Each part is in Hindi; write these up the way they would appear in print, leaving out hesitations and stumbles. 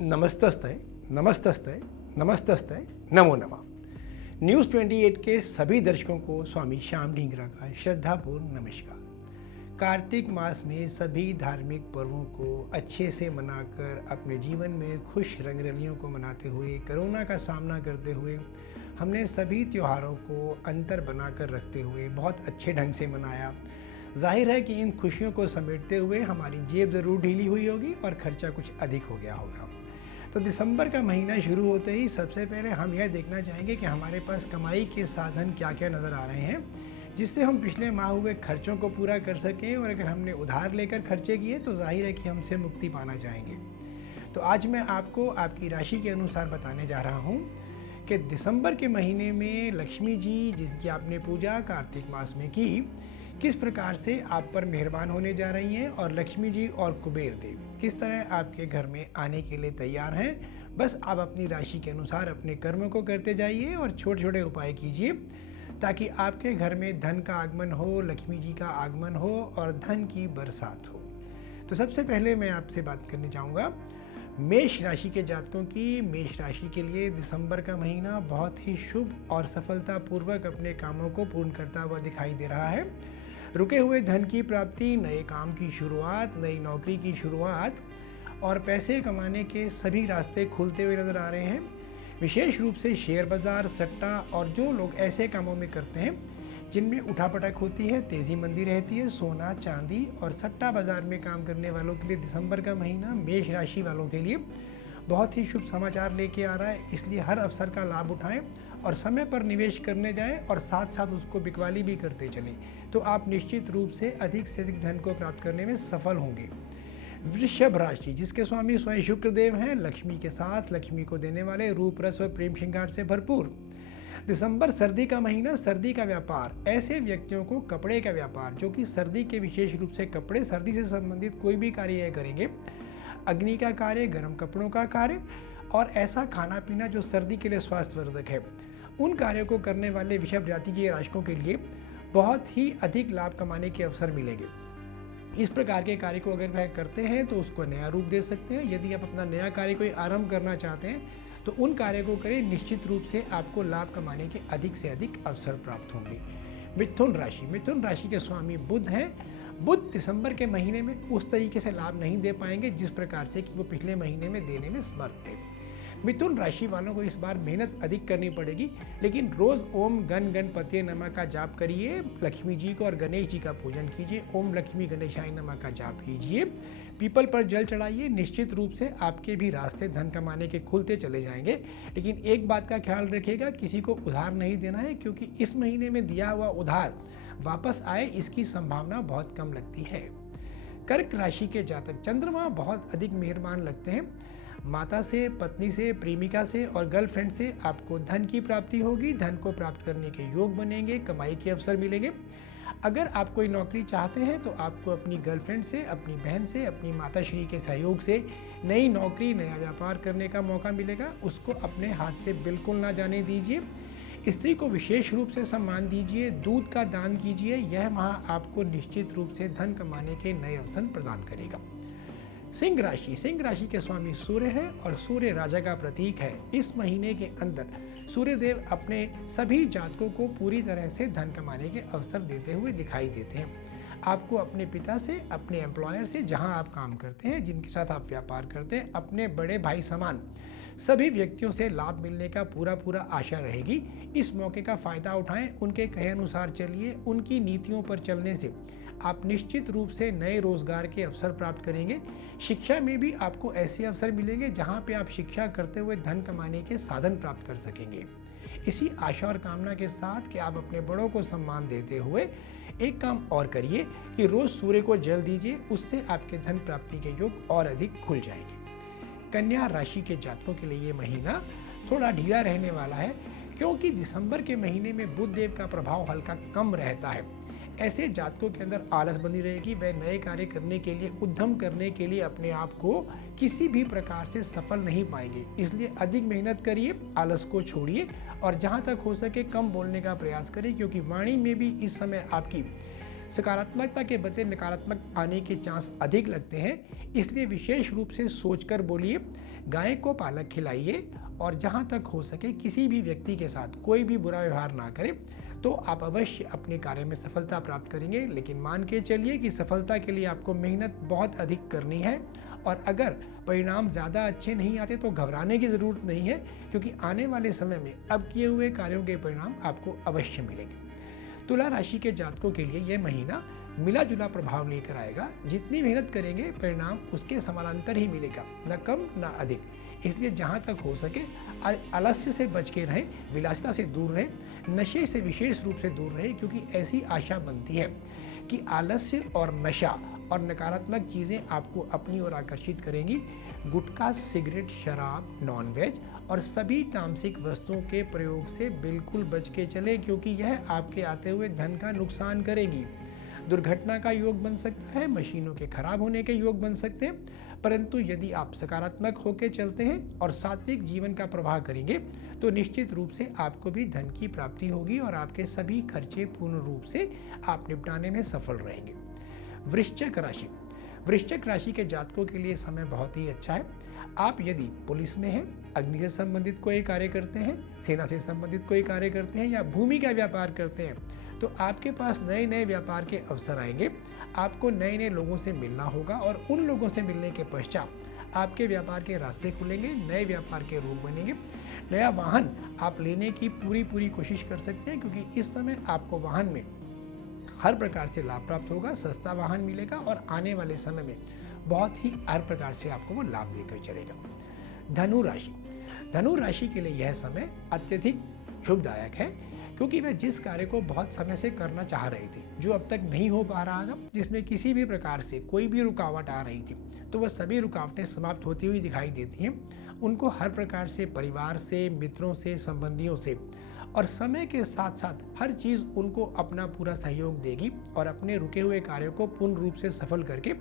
नमस्तस्ते नमस्तस्ते नमस्तस्ते नमो नमः। न्यूज़ 28 के सभी दर्शकों को स्वामी श्याम ढींगरा का श्रद्धापूर्ण नमस्कार। कार्तिक मास में सभी धार्मिक पर्वों को अच्छे से मनाकर अपने जीवन में खुश रंगरलियों को मनाते हुए कोरोना का सामना करते हुए हमने सभी त्योहारों को अंतर बनाकर रखते हुए बहुत अच्छे ढंग से मनाया। जाहिर है कि इन खुशियों को समेटते हुए हमारी जेब ज़रूर ढीली हुई होगी और खर्चा कुछ अधिक हो गया होगा। तो दिसंबर का महीना शुरू होते ही सबसे पहले हम यह देखना चाहेंगे कि हमारे पास कमाई के साधन क्या क्या नज़र आ रहे हैं, जिससे हम पिछले माह हुए खर्चों को पूरा कर सकें। और अगर हमने उधार लेकर खर्चे किए तो जाहिर है कि हमसे मुक्ति पाना चाहेंगे। तो आज मैं आपको आपकी राशि के अनुसार बताने जा रहा हूँ कि दिसंबर के महीने में लक्ष्मी जी, जिनकी आपने पूजा कार्तिक मास में की, किस प्रकार से आप पर मेहरबान होने जा रही हैं और लक्ष्मी जी और कुबेर देव किस तरह आपके घर में आने के लिए तैयार हैं। बस आप अपनी राशि के अनुसार अपने कर्म को करते जाइए और छोटे छोटे उपाय कीजिए ताकि आपके घर में धन का आगमन हो, लक्ष्मी जी का आगमन हो और धन की बरसात हो। तो सबसे पहले मैं आपसे बात करने चाहूँगा मेष राशि के जातकों की। मेष राशि के लिए दिसंबर का महीना बहुत ही शुभ और सफलतापूर्वक अपने कामों को पूर्ण करता हुआ दिखाई दे रहा है। रुके हुए धन की प्राप्ति, नए काम की शुरुआत, नई नौकरी की शुरुआत और पैसे कमाने के सभी रास्ते खुलते हुए नजर आ रहे हैं। विशेष रूप से शेयर बाजार, सट्टा और जो लोग ऐसे कामों में करते हैं जिनमें उठापटक होती है, तेजी मंदी रहती है, सोना चांदी और सट्टा बाजार में काम करने वालों के लिए दिसंबर का महीना मेष राशि वालों के लिए बहुत ही शुभ समाचार लेके आ रहा है। इसलिए हर अवसर का लाभ उठाएं और समय पर निवेश करने जाएं और साथ साथ उसको बिकवाली भी करते चलें, तो आप निश्चित रूप से अधिक धन को प्राप्त करने में सफल होंगे। वृषभ राशि, जिसके स्वामी स्वयं शुक्रदेव हैं, लक्ष्मी के साथ लक्ष्मी को देने वाले, रूप रस व प्रेम श्रृंगार से भरपूर। दिसंबर सर्दी का महीना, सर्दी का व्यापार। ऐसे व्यक्तियों को कपड़े का व्यापार, जो कि सर्दी के विशेष रूप से कपड़े, सर्दी से संबंधित कोई भी कार्य करेंगे, अग्नि का कार्य, गर्म कपड़ों का कार्य और ऐसा खाना पीना जो सर्दी के लिए स्वास्थ्यवर्धक है, उन कार्यों को करने वाले वृषभ जाति के राशियों के लिए बहुत ही अधिक लाभ कमाने के अवसर मिलेंगे। इस प्रकार के कार्य को अगर वह करते हैं तो उसको नया रूप दे सकते हैं। यदि आप अपना नया कार्य कोई आरंभ करना चाहते हैं तो उन कार्यों को करें, निश्चित रूप से आपको लाभ कमाने के अधिक से अधिक अवसर प्राप्त होंगे। मिथुन राशि, मिथुन राशि के स्वामी बुध हैं। बुध दिसंबर के महीने में उस तरीके से लाभ नहीं दे पाएंगे जिस प्रकार से कि वो पिछले महीने में देने में समर्थ थे। मिथुन राशि वालों को इस बार मेहनत अधिक करनी पड़ेगी, लेकिन रोज ओम गण गणपति नमः का जाप करिए, लक्ष्मी जी को और गणेश जी का पूजन कीजिए, ओम लक्ष्मी गणेशाय नमः का जाप कीजिए, पीपल पर जल चढ़ाइए। निश्चित रूप से आपके भी रास्ते धन कमाने के खुलते चले जाएंगे। लेकिन एक बात का ख्याल रखिएगा, किसी को उधार नहीं देना है, क्योंकि इस महीने में दिया हुआ उधार वापस आए इसकी संभावना बहुत कम लगती है। कर्क राशि के जातक, चंद्रमा बहुत अधिक मेहरबान लगते हैं। माता से, पत्नी से, प्रेमिका से और गर्लफ्रेंड से आपको धन की प्राप्ति होगी। धन को प्राप्त करने के योग बनेंगे, कमाई के अवसर मिलेंगे। अगर आप कोई नौकरी चाहते हैं तो आपको अपनी गर्लफ्रेंड से, अपनी बहन से, अपनी माताश्री के सहयोग से नई नौकरी, नया व्यापार करने का मौका मिलेगा। उसको अपने हाथ से बिल्कुल ना जाने दीजिए। स्त्री को विशेष रूप से सम्मान दीजिए, दूध का दान कीजिए। यह माह आपको निश्चित रूप से धन कमाने के नए अवसर प्रदान करेगा। सिंह राशि, सिंह राशि के स्वामी सूर्य हैं और सूर्य राजा का प्रतीक है। इस महीने के अंदर सूर्य देव अपने सभी जातकों को पूरी तरह से धन कमाने के अवसर देते हुए दिखाई देते हैं। आपको अपने पिता से, अपने एम्प्लॉयर से, जहां आप काम करते हैं, जिनके साथ आप व्यापार करते हैं, अपने बड़े भाई समान सभी व्यक्तियों से लाभ मिलने का पूरा आशा रहेगी। इस मौके का फायदा उठाएं, उनके कहे अनुसार चलिए। उनकी नीतियों पर चलने से आप निश्चित रूप से नए रोजगार के अवसर प्राप्त करेंगे। शिक्षा में भी आपको ऐसे अवसर मिलेंगे जहां पे आप शिक्षा करते हुए धन कमाने के साधन प्राप्त कर सकेंगे। इसी आशा और कामना के साथ कि आप अपने बड़ों को सम्मान देते हुए एक काम और करिए कि रोज सूर्य को जल दीजिए, उससे आपके धन प्राप्ति के योग और अधिक खुल जाएंगे। कन्या राशि के जातकों के लिए ये महीना थोड़ा ढीला रहने वाला है, क्योंकि दिसंबर के महीने में बुध देव का प्रभाव हल्का कम रहता है। ऐसे जातकों के अंदर आलस बनी रहेगी। वह नए कार्य करने के लिए, उद्यम करने के लिए अपने आप को किसी भी प्रकार से सफल नहीं पाएंगे। इसलिए अधिक मेहनत करिए, आलस को छोड़िए और जहां तक हो सके कम बोलने का प्रयास करें, क्योंकि वाणी में भी इस समय आपकी सकारात्मकता के बदले नकारात्मक आने के चांस अधिक लगते हैं। इसलिए विशेष रूप से सोचकर बोलिए। गाय को पालक खिलाइए और जहाँ तक हो सके किसी भी व्यक्ति के साथ कोई भी बुरा व्यवहार ना करें, तो आप अवश्य अपने कार्य में सफलता प्राप्त करेंगे। लेकिन मान के चलिए कि सफलता के लिए आपको मेहनत बहुत अधिक करनी है, और अगर परिणाम ज़्यादा अच्छे नहीं आते तो घबराने की ज़रूरत नहीं है, क्योंकि आने वाले समय में अब किए हुए कार्यों के परिणाम आपको अवश्य मिलेंगे। तुला राशि के जातकों के लिए यह महीना मिला जुला प्रभाव लेकर आएगा। जितनी मेहनत करेंगे परिणाम उसके समानांतर ही मिलेगा, न कम न अधिक। इसलिए जहाँ तक हो सके आलस्य से बच के रहें, विलासिता से दूर रहें, नशे से विशेष रूप से दूर रहें, क्योंकि ऐसी आशा बनती है कि आलस्य और नशा और नकारात्मक चीज़ें आपको अपनी ओर आकर्षित करेंगी। गुटखा, सिगरेट, शराब, नॉनवेज और सभी तामसिक वस्तुओं के प्रयोग से बिल्कुल बच के चलें, क्योंकि यह आपके आते हुए धन का नुकसान करेगी। दुर्घटना का योग बन सकता है, मशीनों के खराब होने के योग बन सकते हैं। परंतु यदि आप सकारात्मक होकर चलते हैं और सात्विक जीवन का प्रवाह करेंगे तो निश्चित रूप से आपको भी धन की प्राप्ति होगी और आपके सभी खर्चे पूर्ण रूप से आप निपटाने में सफल रहेंगे। वृश्चिक राशि, वृश्चिक राशि के जातकों के लिए समय बहुत ही अच्छा है। आप यदि पुलिस में हैं, अग्नि से संबंधित कोई कार्य करते हैं, सेना से संबंधित कोई कार्य करते हैं या भूमि का व्यापार करते हैं, तो आपके पास नए नए व्यापार के अवसर आएंगे। आपको नए नए लोगों से मिलना होगा और उन लोगों से मिलने के पश्चात आपके व्यापार के रास्ते खुलेंगे, नए व्यापार के रूप बनेंगे। नया वाहन आप लेने की पूरी कोशिश कर सकते हैं, क्योंकि इस समय आपको वाहन में हर प्रकार से लाभ प्राप्त होगा, सस्ता वाहन मिलेगा और आने वाले समय में बहुत ही हर प्रकार से आपको वो लाभ देकर चलेगा। धनु राशि, धनु राशि के लिए यह समय अत्यधिक शुभदायक है, क्योंकि वह जिस कार्य को बहुत समय से करना चाह रही थी, जो अब तक नहीं हो पा रहा था, जिसमें किसी भी प्रकार से कोई भी रुकावट आ रही थी, तो वह सभी रुकावटें समाप्त होती हुई दिखाई देती हैं। उनको हर प्रकार से परिवार से, मित्रों से, संबंधियों से और समय के साथ साथ हर चीज़ उनको अपना पूरा सहयोग देगी और अपने रुके हुए कार्यों को पूर्ण रूप से सफल करके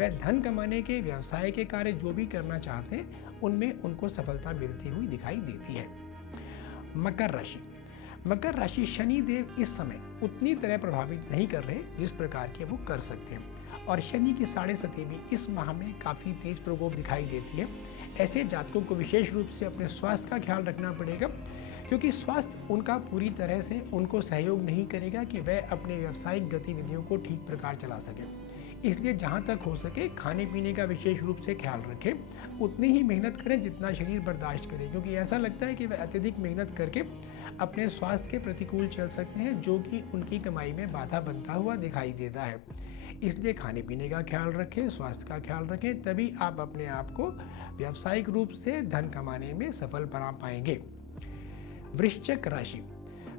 वह धन कमाने के, व्यवसाय के कार्य जो भी करना चाहते हैं उनमें उनको सफलता मिलती हुई दिखाई देती है। मकर राशि, मकर राशि शनि देव इस समय उतनी तरह प्रभावित नहीं कर रहे जिस प्रकार के वो कर सकते हैं, और शनि की 7.5 भी इस माह में काफ़ी तेज प्रकोप दिखाई देती है। ऐसे जातकों को विशेष रूप से अपने स्वास्थ्य का ख्याल रखना पड़ेगा, क्योंकि स्वास्थ्य उनका पूरी तरह से उनको सहयोग नहीं करेगा कि वह अपने व्यावसायिक गतिविधियों को ठीक प्रकार चला सके। इसलिए जहाँ तक हो सके खाने पीने का विशेष रूप से ख्याल रखें, उतनी ही मेहनत करें जितना शरीर बर्दाश्त करे, क्योंकि ऐसा लगता है कि वह अत्यधिक मेहनत करके अपने स्वास्थ्य के प्रतिकूल चल सकते हैं, जो कि उनकी कमाई में बाधा बनता हुआ दिखाई देता है। इसलिए खाने पीने का ख्याल रखें, स्वास्थ्य का ख्याल रखें, तभी आप अपने आप को व्यावसायिक रूप से धन कमाने में सफल बना पाएंगे। वृश्चिक राशि,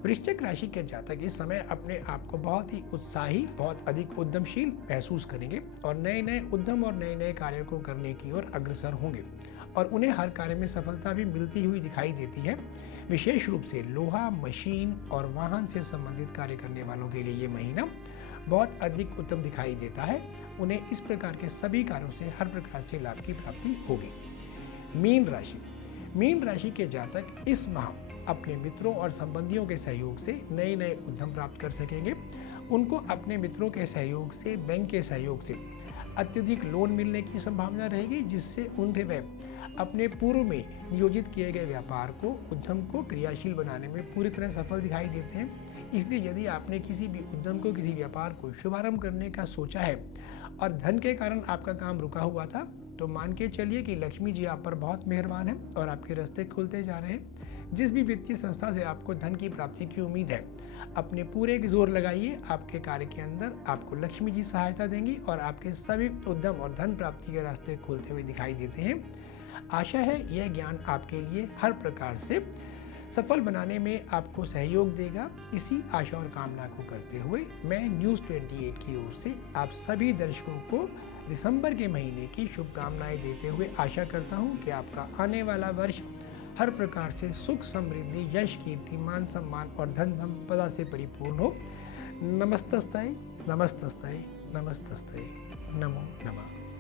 वृश्चिक राशि के जातक इस समय अपने आप को बहुत ही उत्साही, बहुत अधिक उद्यमशील महसूस करेंगे और नए नए उद्यम और नए नए कार्यों को करने की ओर अग्रसर होंगे और उन्हें हर कार्य में सफलता भी मिलती हुई दिखाई देती है। विशेष रूप से लोहा, मशीन और वाहन से संबंधित कार्य करने वालों के लिए ये महीना बहुत अधिक उत्तम दिखाई देता है। उन्हें इस प्रकार के सभी कार्यों से हर प्रकार से लाभ की प्राप्ति होगी। मीन राशि, मीन राशि के जातक इस माह अपने मित्रों और संबंधियों के सहयोग से नए नए उद्यम प्राप्त कर सकेंगे। उनको अपने मित्रों के सहयोग से, बैंक के सहयोग से अत्यधिक लोन मिलने की संभावना रहेगी, जिससे उन्हें वह अपने पूर्व में नियोजित किए गए व्यापार को, उद्यम को क्रियाशील बनाने में पूरी तरह सफल दिखाई देते हैं। इसलिए यदि आपने किसी भी उद्यम को, किसी व्यापार को शुभारंभ करने का सोचा है और धन के कारण आपका काम रुका हुआ था, तो मान के चलिए कि लक्ष्मी जी आप पर बहुत मेहरबान है और आपके रास्ते खुलते जा रहे हैं। जिस भी वित्तीय संस्था से आपको धन की प्राप्ति की उम्मीद है, अपने पूरे जोर लगाइए, आपके कार्य के अंदर आपको लक्ष्मी जी सहायता देंगी और आपके सभी उद्यम और धन प्राप्ति के रास्ते खुलते हुए दिखाई देते हैं। आशा है यह ज्ञान आपके लिए हर प्रकार से सफल बनाने में आपको सहयोग देगा। इसी आशा और कामना को करते हुए मैं न्यूज़ 28 की ओर से आप सभी दर्शकों को दिसंबर के महीने की शुभकामनाएं देते हुए आशा करता हूं कि आपका आने वाला वर्ष हर प्रकार से सुख, समृद्धि, यश, कीर्ति, मान सम्मान और धन संपदा से परिपूर्ण हो। नमस्तस्ते, नमस्तस्ते, नमस्तस्ते, नमो नमः।